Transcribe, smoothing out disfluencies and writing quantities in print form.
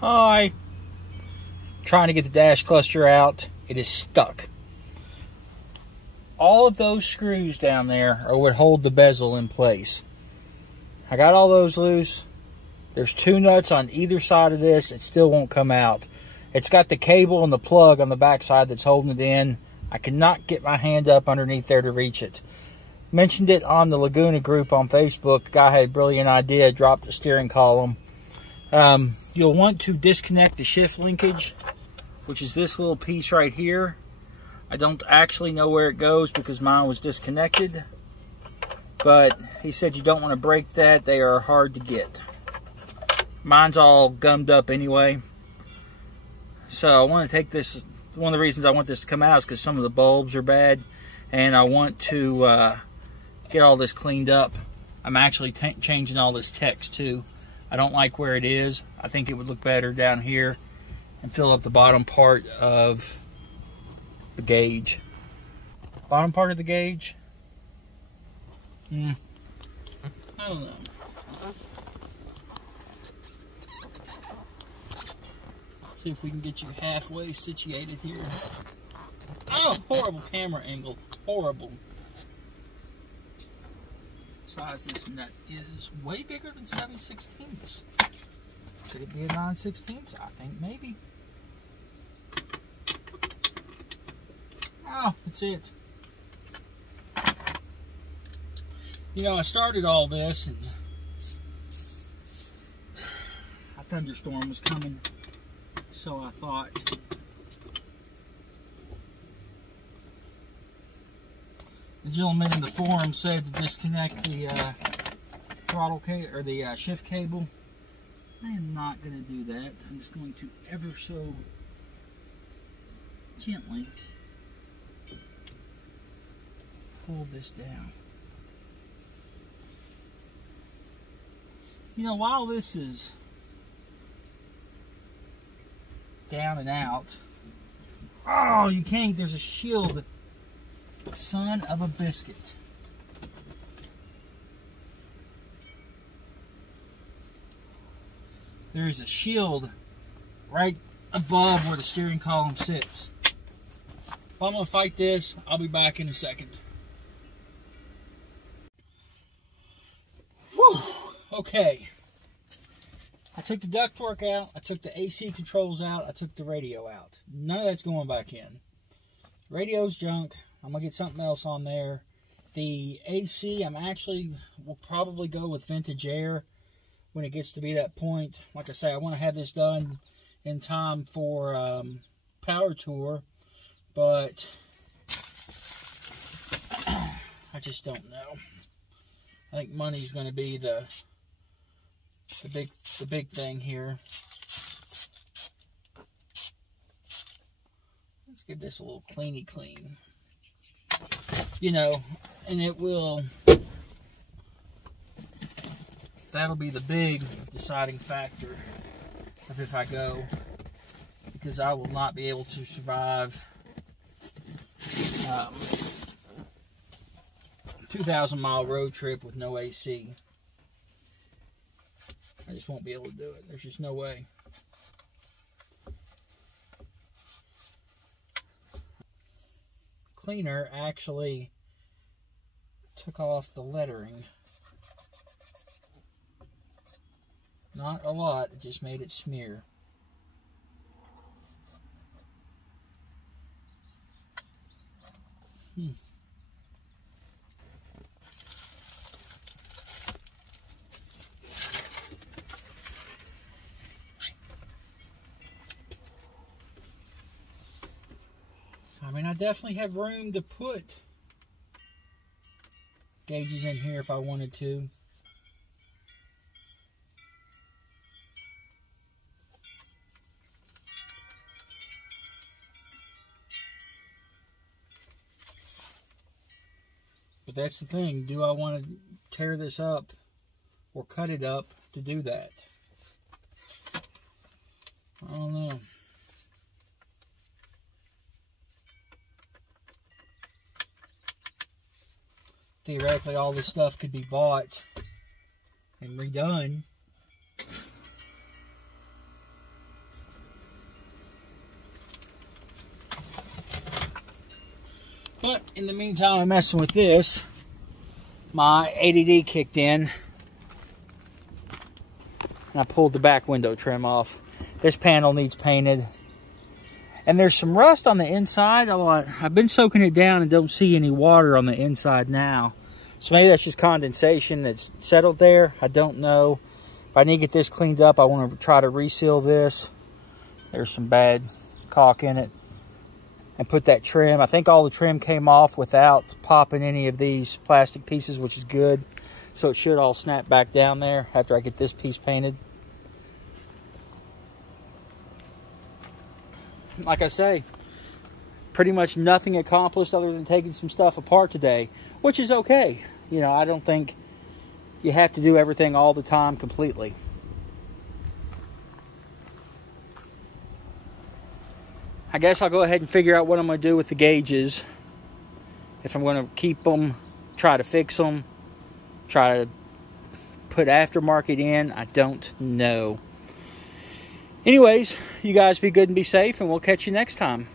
Hi. Trying to get the dash cluster out. It is stuck. All of those screws down there are what hold the bezel in place. I got all those loose. There's 2 nuts on either side of this. It still won't come out. It's got the cable and the plug on the back side that's holding it in. I cannot get my hand up underneath there to reach it. Mentioned it on the Laguna group on Facebook. Guy had a brilliant idea. Dropped the steering column. You'll want to disconnect the shift linkage, which is this little piece right here. I don't actually know where it goes because mine was disconnected, but he said you don't want to break that. They are hard to get. Mine's all gummed up anyway. So I want to take this. One of the reasons I want this to come out is because some of the bulbs are bad, and I want to get all this cleaned up. I'm actually changing all this text too. I don't like where it is. I think it would look better down here and fill up the bottom part of the gauge. Bottom part of the gauge? I don't know. See if we can get you halfway situated here. Oh, horrible camera angle. Horrible. Size this nut is way bigger than 7/16. Could it be a 9/16? I think maybe. Oh, that's it. You know, I started all this and a thunderstorm was coming, so I thought the gentleman in the forum said to disconnect the throttle cable or the shift cable. I am not going to do that. I'm just going to ever so gently pull this down. You know, while this is down and out, oh, you can't, there's a shield. Son of a biscuit. There is a shield right above where the steering column sits. Well, I'm going to fight this. I'll be back in a second. Whew. Okay. I took the ductwork out. I took the AC controls out. I took the radio out. None of that's going back in. Radio's junk. I'm going to get something else on there. The AC, will probably go with vintage air when it gets to be that point. Like I say, I want to have this done in time for Power Tour, but I just don't know. I think money's going to be the big thing here. Let's give this a little cleany clean. You know, and it will, that'll be the big deciding factor of if I go, because I will not be able to survive 2,000-mile road trip with no AC. I just won't be able to do it. There's just no way. Cleaner actually took off the lettering. Not a lot, it just made it smear. I mean, I definitely have room to put gauges in here if I wanted to. But that's the thing. Do I want to tear this up or cut it up to do that? I don't know. Theoretically, all this stuff could be bought and redone. But in the meantime, I'm messing with this. My ADD kicked in. And I pulled the back window trim off. This panel needs painted. And there's some rust on the inside, although I've been soaking it down and don't see any water on the inside now. So maybe that's just condensation that's settled there. I don't know. If I need to get this cleaned up, I want to try to reseal this. There's some bad caulk in it. And put that trim. I think all the trim came off without popping any of these plastic pieces, which is good. So it should all snap back down there after I get this piece painted. Like I say, pretty much nothing accomplished other than taking some stuff apart today, which is okay. You know, I don't think you have to do everything all the time completely. I guess I'll go ahead and figure out what I'm going to do with the gauges. If I'm going to keep them, try to fix them, try to put aftermarket in, I don't know. Anyways, you guys be good and be safe, and we'll catch you next time.